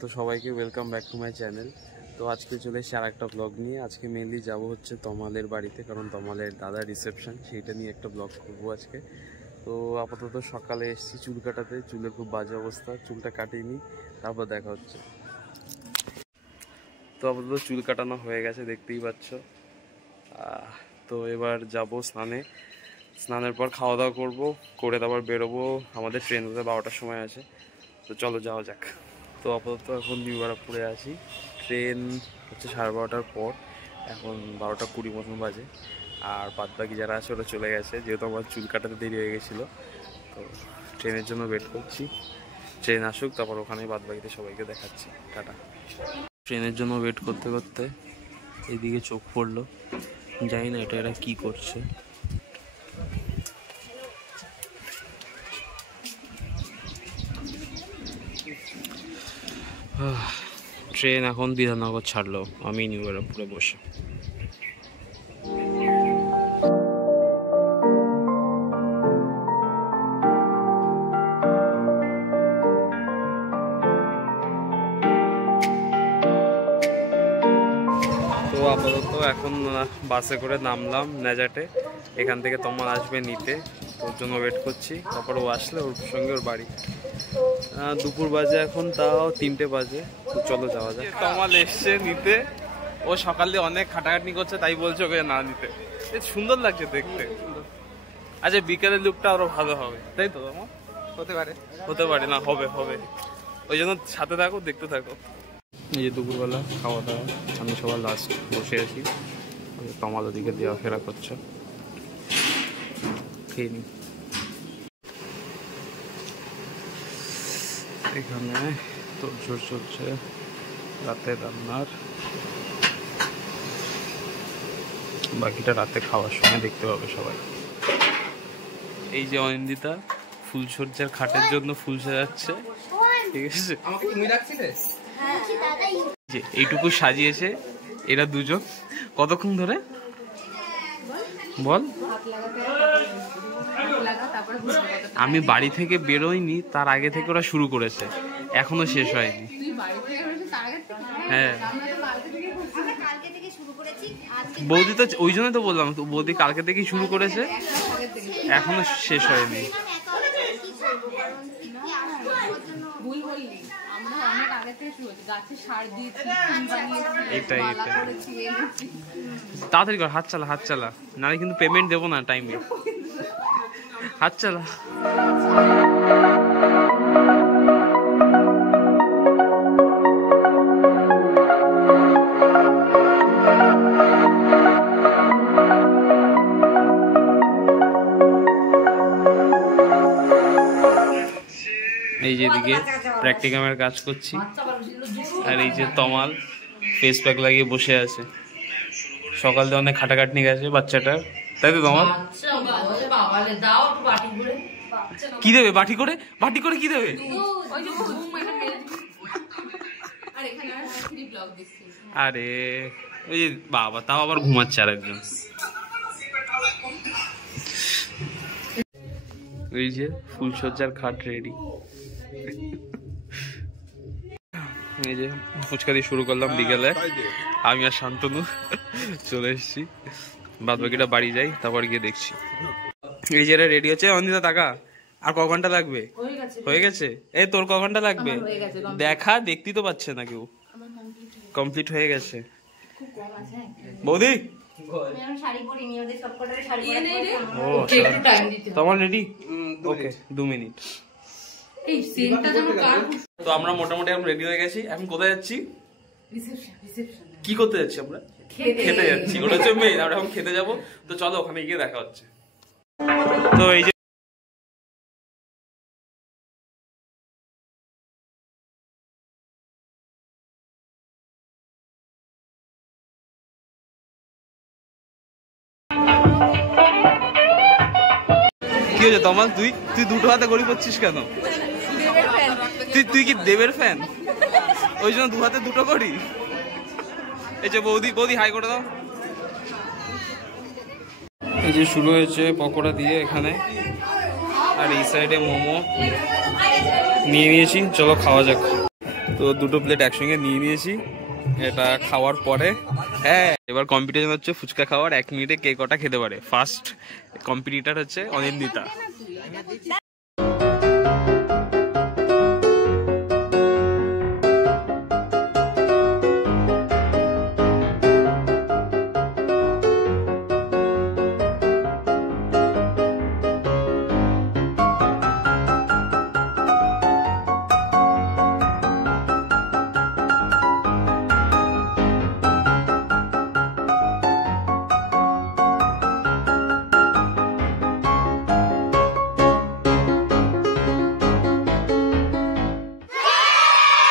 তো সবাইকে welcome back to my channel. তো আজকে চলে এসেছি আর একটা ব্লগ নিয়ে। আজকে মেনলি যাব হচ্ছে তমালের বাড়িতে, কারণ তমালের দাদার রিসেপশন, সেইটা নিয়ে একটা ব্লগ করবো আজকে। তো আপাতত সকালে এসেছি চুল কাটাতে, চুলের খুব বাজে অবস্থা, চুলটা কাটিনি, তারপর দেখা হচ্ছে। তো আপাতত চুল কাটানো হয়ে গেছে, দেখতেই পাচ্ছ। তো এবার যাব স্নানে, স্নানের পর খাওয়া দাওয়া করবো, করে তারপর বেরোবো। আমাদের ট্রেন 12টার সময় আছে, তো চলো যাওয়া যাক। তো আপাতত এখন নিউ ব্যারাকপুরে আছি, ট্রেন হচ্ছে 12:30টার পর, এখন 12:20 মতন বাজে। আর বাদ বাকি যারা আছে ওরা চলে গেছে, যেহেতু আমার চুল কাটাতে দেরি হয়ে গেছিলো। তো ট্রেনের জন্য ওয়েট করছি, ট্রেন আসুক তারপর ওখানে বাদ বাকিতে সবাইকে দেখাচ্ছি। টাটা। ট্রেনের জন্য ওয়েট করতে করতে এইদিকে চোখ পড়লো, জানি না এরা কি করছে। ট্রেন এখন বিধাননগর ছাড়লো, আমি নিউ ব্যারাকপুরে বসে। তো আপাতত এখন বাসে করে নামলাম নেজাটে, এখান থেকে তমাল আসবে নিতে, ওর জন্য ওয়েট করছি। তারপর ও আসলে ওর সঙ্গে ওর বাড়ি। দুপুর বাজে এখন, তাও 3টে বাজে। তো চলো যাওয়া যায়। তমাল এসছে নিতে, ও সকালে অনেক খাটাখাটনি করছে, তাই বলছে ওকে না নিতে। সুন্দর লাগছে দেখতে। আচ্ছা বিকেলের লুকটা আরো ভালো হবে, তাই তো? তোমার হতে পারে, হতে পারে না, হবে হবে। ওই জন্য সাথে থাকো, দেখতে থাকো। এই যে দুপুরবেলা খাওয়া দাওয়া, আমি সবার লাস্ট বসে আছি, তমাল ওদিকে দেওয়া ফেরা করছে, খেয়ে নি। এখানে তোড়জোড় চলছে রাতে রান্নার, বাকিটা রাতে খাওয়ার সময় দেখতে পাবে সবাই। এই যে অনিন্দিতা ফুলসজ্জার খাটের জন্য ফুল সাজাচ্ছে, ঠিক আছে? যে এইটুকু সাজিয়েছে এরা দুজন, কতক্ষণ ধরে বল? আমি বাড়ি থেকে বেরোইনি তার আগে থেকে ওরা শুরু করেছে, এখনো শেষ হয়নি। হ্যাঁ বৌদি তো ওই জন্য তো বললাম, বৌদি কালকে থেকেই শুরু করেছে, এখনো শেষ হয়নি। এটাই তাড়াতাড়ি কর, হাত চালা হাত চালা, নাহলে কিন্তু পেমেন্ট দেবো না টাইমে। হাত চালা। এই যেদিকে প্র্যাকটিকামের কাজ করছি, আর এই যে তমাল ফেস প্যাক লাগিয়ে বসে আছে। সকাল থেকে অনেক খাটাখাটনি গেছে বাচ্চাটার, তাই তো তমাল? কি দেবে বাটি করে? বাটি করে কি দেবে? আরে ওই যে বাবা, তাও আবার ঘুমাচ্ছে আর একজন। এই যে ফুলসজ্জার খাট রেডি। এই যে ফুচকা দিয়ে শুরু করলাম বিকেলে, আমি আর শান্তনু চলে এসেছি। বাদ বাকিটা বাড়ি যাই, তারপর গিয়ে দেখছি। এই যে রেডি হচ্ছে। অনিতা টাকা আর ক ঘন্টা লাগবে? হয়ে গেছে। এই তোর ক ঘন্টা লাগবে? দেখা দেখতেই তো পাচ্ছে না কেউ। কমপ্লিট হয়ে গেছে। বৌদি তোমার রেডি? ওকে 2 মিনিট। তো আমরা মোটামুটি এখন রেডি হয়ে গেছি। এখন কোথায় যাচ্ছি? কি করতে যাচ্ছি আমরা? খেতে যাচ্ছি, ওটা হচ্ছে মেইন। আমরা এখন খেতে যাবো, তো চলো ওখানে গিয়ে দেখা হচ্ছে। তো এই যে কি হয়েছে তমাল, তুই দুটো হাতে গড়ি করছিস কেন? তুই কি দেবের ফ্যান? ওই জন্য 2 হাতে 2টো গড়ি। এই যে বৌদি হাই করে দাও। এই যে শুরু হয়েছে পকোড়া দিয়ে এখানে, আর এই সাইডে মোমো নিয়ে নিয়েছি, চলো খাওয়া যাক। তো দুটো প্লেট একসঙ্গে নিয়ে নিয়েছি, এটা খাওয়ার পরে হ্যাঁ এবার কম্পিটিশন হচ্ছে ফুচকা খাওয়ার, 1 মিনিটে কে কটা খেতে পারে। ফার্স্ট কম্পিটিটর হচ্ছে অনিন্দিতা।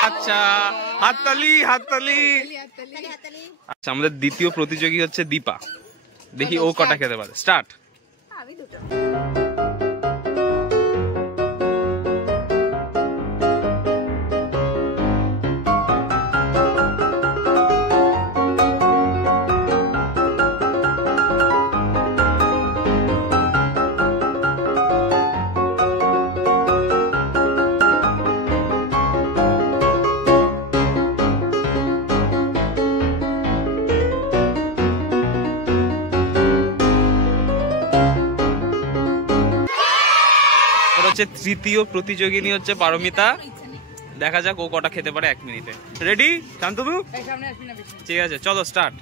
আচ্ছা হাততালি হাততালি। আচ্ছা আমাদের দ্বিতীয় প্রতিযোগী হচ্ছে দীপা, দেখি ও কটা খেতে পারে। স্টার্ট। আমি দুটো। তৃতীয় প্রতিযোগিনী হচ্ছে পারমিতা, দেখা যাক ও কটা খেতে পারে 1 মিনিটে। রেডি শান্তনু? ঠিক আছে চলো স্টার্ট।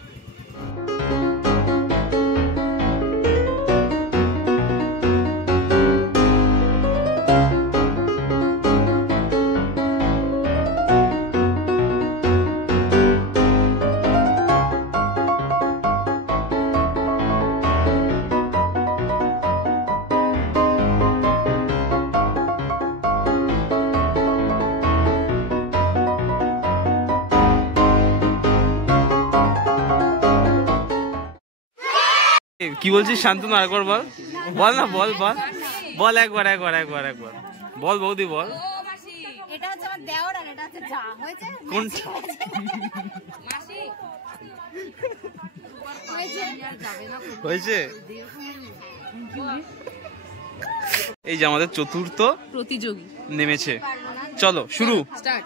কি বলছিস শান্তনু? আরেকবার বল। বল না, বল বল বল, একবার একবার একবার একবার বল বৌদি বল। এটা হচ্ছে আমার দেওর আর এটা হচ্ছে যা। হয়েছে? কোনটা? হয়েছে। এই যে আমাদের চতুর্থ প্রতিযোগী নেমেছে, চলো শুরু। স্টার্ট।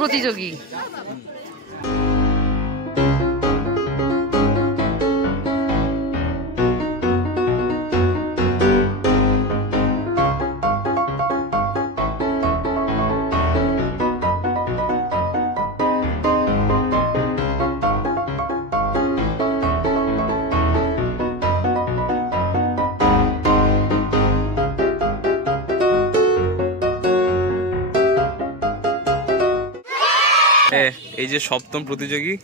প্রতিযোগী এই যে সপ্তম প্রতিযোগী।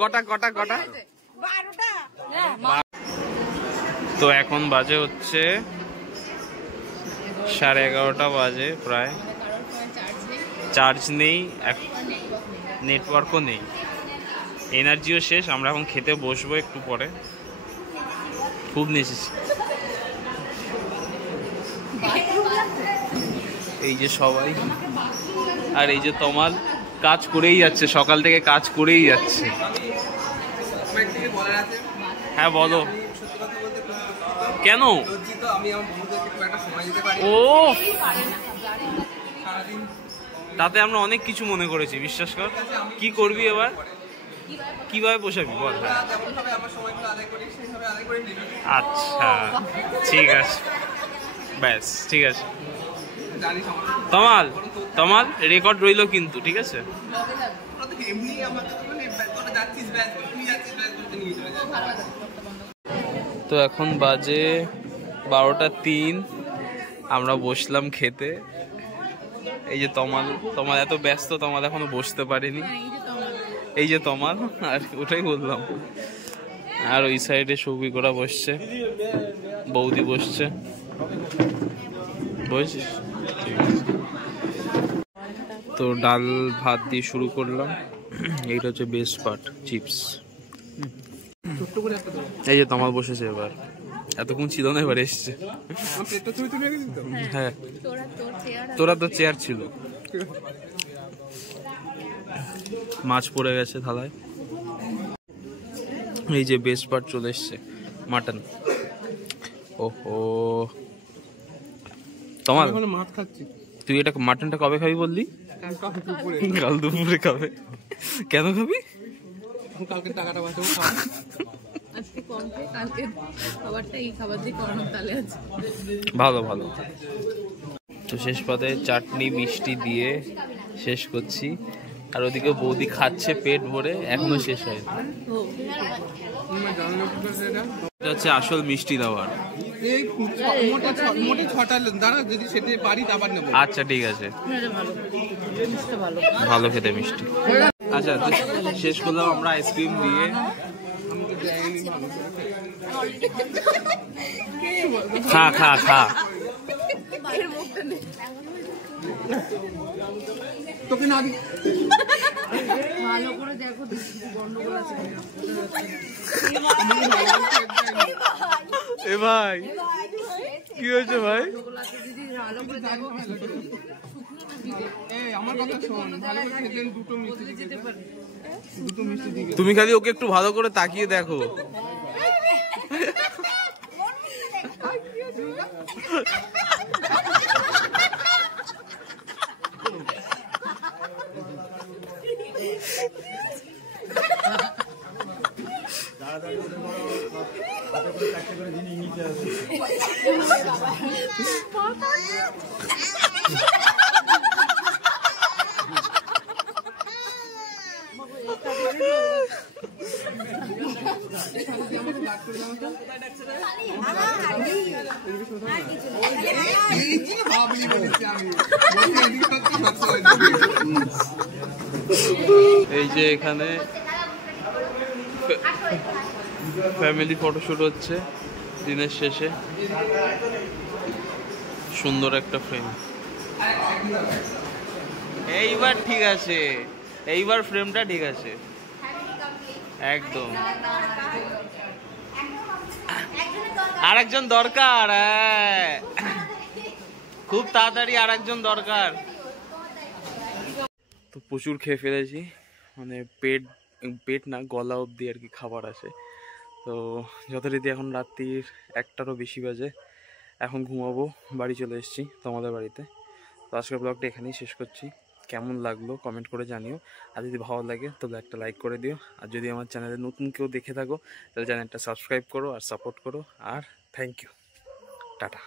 কটা কটা কটা? তো এখন বাজে হচ্ছে 11:30 বাজে প্রায়। চার্জ নেই, নেটওয়ার্কও নেই। এনার্জিও শেষ, আমরা এখন খেতে বসবো একটু পরে। খুব নেচেছি। এই যে সবাই, আর এই যে তমাল কাজ করেই যাচ্ছে, সকাল থেকে কাজ করেই যাচ্ছে। হ্যাঁ বলো। কেন? ও তাতে আমরা অনেক কিছু মনে করেছি, বিশ্বাস কর। কি করবি এবার, কিভাবে পোষাবি বল? আচ্ছা ঠিক আছে, ব্যাস ঠিক আছে। তমাল তমাল রেকর্ড রইলো কিন্তু, ঠিক আছে? তো এখন বাজে 12:03, আমরা বসলাম খেতে। এই যে তমাল, তমাল এত ব্যস্ত, তমাল এখনো বসতে পারেনি। এই যে তমাল, আর ওটাই বললাম। আর ওই সাইডে সৌভিকরা বসছে, বৌদি বসছে। বুঝছিস? তো ডাল ভাত দিয়ে শুরু করলাম। এইটা হচ্ছে বেস্ট পার্ট, চিপস। এই যে তমাল বসেছে, এবার এতক্ষণ ছিল না, এবার এসছে। হ্যাঁ তোরা তো চেয়ার ছিল। মাছ পড়ে গেছে থালায়। এই যে বেস্ট পার্ট চলে এসছে, মাটন। ওহো তমাল, মাছ খাচ্ছি। তুই এটা মাটনটা কবে খাবি বললি? কাল দুপুরে খাবে। কেন খাবি? কালকে টাকাটা বাঁচাবো। আজকে কম খেয়ে কালকে খাবারটা এই খাবার দিয়ে করানোর তালে আছে। ভালো ভালো। তো শেষ পাতে চাটনি মিষ্টি দিয়ে শেষ করছি। আর ওদিকে বৌদি খাচ্ছে পেট ভরে, এখনো শেষ হয়নি। এটা হচ্ছে আসল মিষ্টি দেওয়ার। এই মোটে 6টা দাঁড়া, যদি সেটা পারি আবার নেবো। আচ্ছা ঠিক আছে, ভালো খেতে মিষ্টি। আচ্ছা তো শেষ করলাম আমরা আইসক্রিম দিয়ে। খা খা খা। তোকে না ভালো করে দেখো, গন্ডগোল আছে। এ ভাই কি হয়েছে ভাই? আমার কথা শোন, ভালো করে খেতে দুটো মিষ্টি দিবি। তুমি খালি ওকে একটু ভালো করে তাকিয়ে দেখো। এই যে এখানে ফ্যামিলি ফটোশুট হচ্ছে দিনের শেষে। সুন্দর একটা ফ্রেম। এইবার ঠিক আছে, এইবার ফ্রেমটা ঠিক আছে একদম। আরেকজন দরকার, খুব তাড়াতাড়ি আরেকজন দরকার। তো প্রচুর খেয়ে ফেলেছি, মানে পেট না গলা অবধি আর কি খাবার আছে। তো যথারীতি এখন রাত্রির 1টারও বেশি বাজে, এখন ঘুমাবো। বাড়ি চলে এসেছি তোমাদের বাড়িতে। তো আজকের ব্লগটা এখানেই শেষ করছি। কেমন লাগলো কমেন্ট করে জানিও, আর যদি ভালো লাগে তাহলে একটা লাইক করে দিও। আর যদি আমার চ্যানেলে নতুন কেউ দেখে থাকো তাহলে চ্যানেলটা সাবস্ক্রাইব করো আর সাপোর্ট করো। আর থ্যাংক ইউ, টাটা।